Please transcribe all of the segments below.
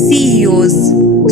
CEO،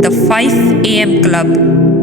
The 5 AM Club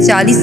40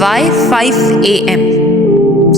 Why 5 AM؟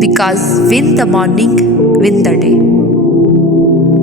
Because win the morning, win the day۔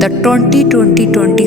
The 20-20-20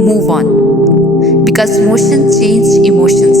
move on because motion change emotions۔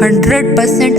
100%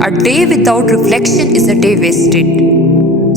A day without reflection is a day wasted۔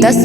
10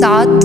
7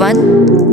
1،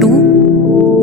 2،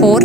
4،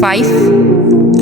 5،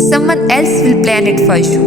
someone else will plan it for you۔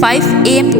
5 AM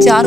4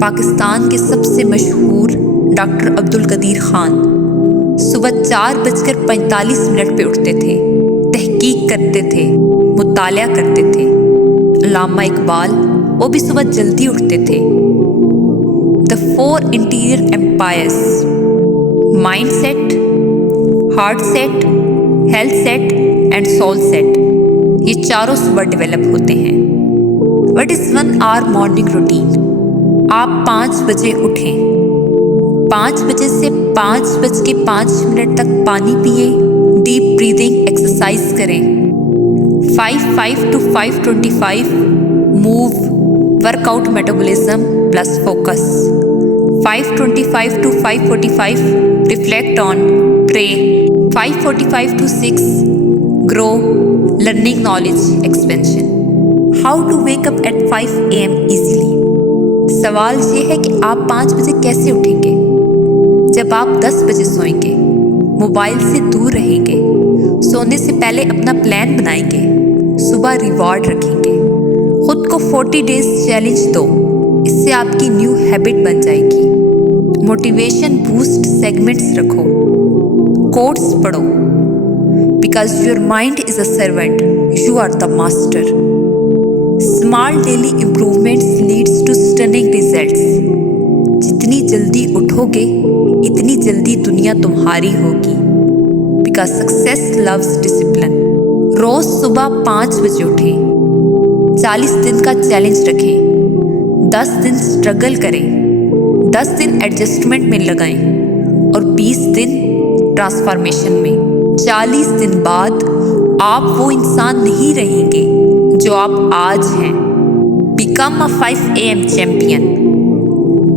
Pakistan के सबसे मशहूर doctor Abdul Qadeer Khan सुबह 4:45 पे उठते थे, तहकीक करते थे, मुतालिया करते थे। अल्लामा इकबाल वो भी सुबह जल्दी उठते थे। The 4 interior empires, mind set, heart set, health set and soul set, ये चारों सुबह डेवलप होते हैं। What is 1 hour morning routine? आप 5 बजे उठें, 5 बजे से 5:05 तक पानी पिए, डीप ब्रीदिंग एक्सरसाइज करें। 5 to 5:25 move, workout, metabolism plus focus. 5:25 to 5:45 reflect on, pray. 5:45 to 6 grow, learning, knowledge expansion. How to wake up at 5 AM easily? सवाल ये है कि आप 5 बजे कैसे उठेंगे? जब आप 10 बजे सोएंगे, मोबाइल से दूर रहेंगे, सोने से पहले अपना प्लान बनाएंगे, सुबह रिवॉर्ड रखेंगे, खुद को 40 डेज चैलेंज दो, इससे आपकी न्यू हैबिट बन जाएगी। मोटिवेशन बूस्ट सेगमेंट्स रखो, कोट्स पढ़ो। Because your mind is a servant, you are the master. Small daily improvements leads to stunning results. जितनी जल्दी उठोगे इतनी जल्दी दुनिया तुम्हारी होगी। Because success loves discipline. रोज सुबह 5 बजे उठें, 40 दिन का चैलेंज रखें, 10 दिन स्ट्रगल करें, 10 दिन एडजस्टमेंट में लगाएं और 20 दिन ट्रांसफॉर्मेशन में। 40 दिन बाद आप वो इंसान नहीं रहेंगे जो आप आज हैं। Become a 5 AM champion.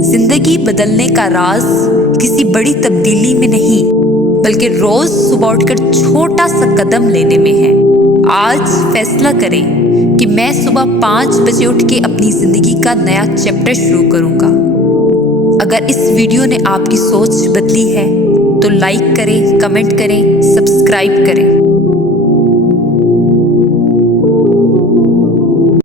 जिंदगी बदलने का राज किसी बड़ी तब्दीली में नहीं, बल्कि रोज सुबह उठकर छोटा सा कदम लेने में है। आज फैसला करें कि मैं सुबह 5 बजे उठ के अपनी जिंदगी का नया चैप्टर शुरू करूंगा। अगर इस वीडियो ने आपकी सोच बदली है तो लाइक करें, कमेंट करें, सब्सक्राइब करें।